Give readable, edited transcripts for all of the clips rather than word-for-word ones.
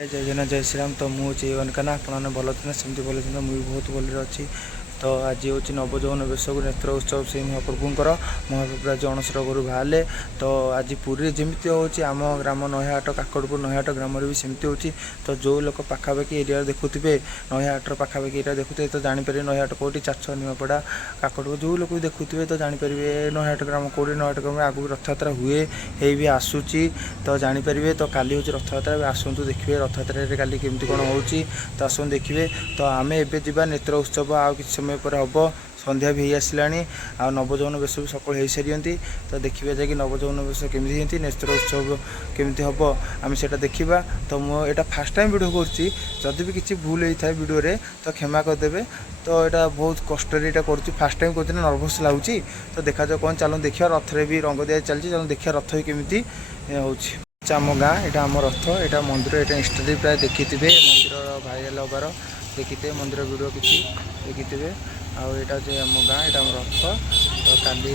जय जगन्नाथ जय श्रीराम। तो मुझे अनकाना आपने भल थे सेमती भल थे मुझे बहुत भल अच्छी। तो आज हूँ नवजौवन बेशक नेत्र उत्सव से महाप्रभुंर महाप्रभु आज अणसर घर बाहर। तो आज पुरी जमी होची आम ग्राम नयाहाट काकड़पुर नयाहाट ग्राम भी सेमती होची। तो जो लोग पाखापाखि एरिया देखुवे नयाहाटर पाखापाखि एरिया देखुए तो जापर नयाहाट कौटी चाष निमापड़ा काकड़पुर जो लोग भी देखुवे तो जापर नयाहाट ग्राम कौटी नयाहाट ग्राम आगू रथयात्रा हुए भी आसूची तो जापर। तो काली हूँ रथयात्रा आसतु देखिए रथयात्रा काली केमती कौन हो आसतु देखिए। तो आम एवं नेत्र उत्सव आ कि समय पर हम संध्या भी आसला आ नवजौवन बेश भी सफल हो सारी। तो देखिए जाकि नवजौवन बेश केमी नेत्र उत्सव केमी हम आम से देखा। तो मुझे फास्ट टाइम वीडियो करुँची भी किसी भूल होता है वीडियो तो क्षमा करदे। तो यहाँ बहुत कष्ट कर फास्ट टाइम कर नर्भस लगुच। तो देखा जाओ कौन चलो देखिए रथ भी रंग दिया चलती चलो देखिए रथ भी केमी आम गाँ यहाँ आम रथ यहाँ मंदिर यहाँ इंस्टा प्राय देखी मंदिर भाइराल हबार देखी मंदिर वीडियो किसी देखी। आटा जे आम गाँ यहाँ आम रथ तो काली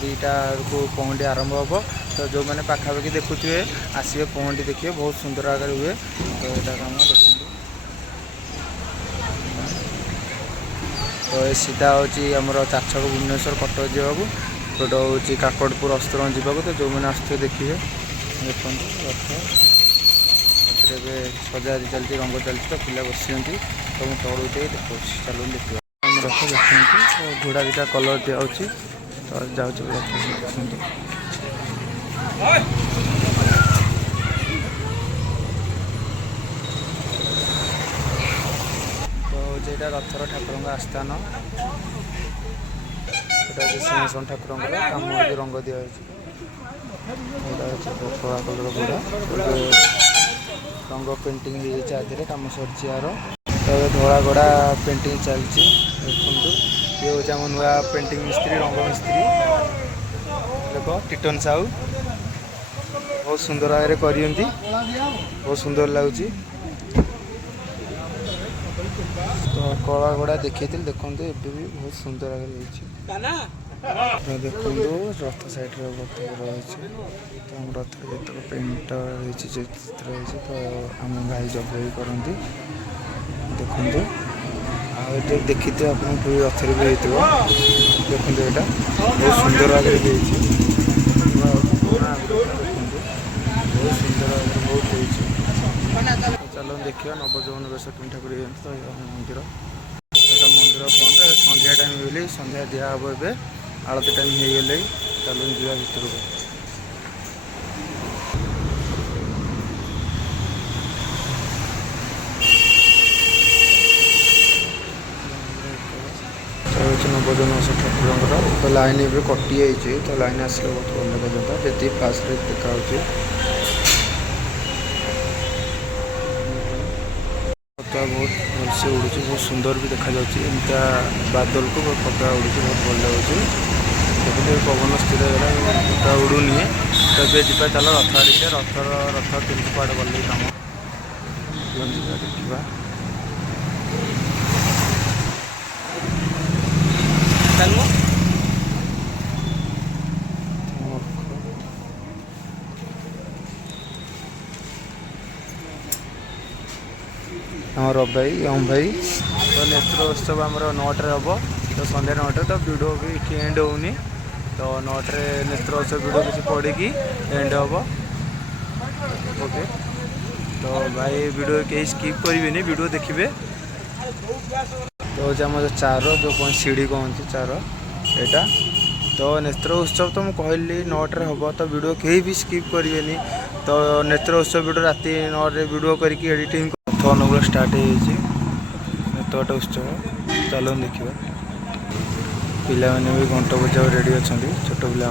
2टा को पहंडी आरंभ हम। तो जो मैंने पाखापाखि देखुए आसवे पहंडी देखिए बहुत सुंदर आगे हुए। तो यहाँ कम देखिए तो सीधा हूँ आमर चारछक भुवनेश्वर कटक जावाक गोटे हूँ काकड़पुर अस्त्र जावाक। तो जो मैंने आसुवे देखिए देखो रथ सजा चलती रंग चलती तो पिला बस तो मुझे तलू जाए देखो चलो देखिए रथ देखते। तो घोड़ा 2टा कलर दिया तो जाऊँ रथ देखते। तो यहाँ रथर ठाकुर आस्थान यहाँ सिंहासन ठाकुर कम रंग दिया कला कलर घोड़ा रंग पेंटिंग हो कम सर यार। तो धला घोड़ा पेंटिंग चलती देखो ये हूँ आम नुआ पेंटिंग मिस्त्री रंग मिस्त्री देख टिटन साहू बहुत सुंदर आगे करती बहुत सुंदर लगुच। तो कला घोड़ा देखी देखते एवं भी बहुत सुंदर आगे देखो रथ साइड रही। तो आम रथ जो पेंट चित्र होती तो आम भाई जब भी करती देखते। आगे देखी थे आप रथर भी होता देखते यहाँ बहुत सुंदर आगे भी बहुत सुंदर आगे बहुत हो। चलो देखिए नवजौवन बेश केमी ठाकुर तो मंदिर यहाँ मंदिर बंद संध्या टाइम हो संध्या दिया हम ए आलती टाइम हो गले। चलो जा भर को नवजौवन ठाकुर तो लाइन भी कटि जाइए। तो लाइन आसले बहुत भल देखा जी फास्ट देखा पता बहुत भलसे उड़ू बहुत सुंदर भी देखा एमती बादल को पता उड़ू बहुत भल लगे। देखते पवन स्थिर होगा पता उड़ूनी। तो ये जा चल रथ आड़े रथ केमती कुआड़े गले कम देखा हाँ रब भाई ओम भाई। तो नेत्र उत्सव आमर 9टे हम। तो संध्या 9टे तो वीडियो भी ये एंड होनी। तो 9टे नेत्र उत्सव वीडियो किसी पड़ी एंड हम ओके। तो भाई वीडियो कहीं स्किप करेंगे वीडियो देखिए। तो आम जो चार जो कौन सीढ़ी कहती चार यहाँ। तो नेत्र उत्सव तो मुझे कहली 9टे हम तो वीडियो कहीं भी स्किप करेंगे। तो नेत्र उत्सव वीडियो राति 9 वीडियो करके एडिटिंग रथ अनुकूल स्टार्ट होट उत्सव चलो देखिए। पिला भी घंटा बजा रेडी अच्छा छोट पिला।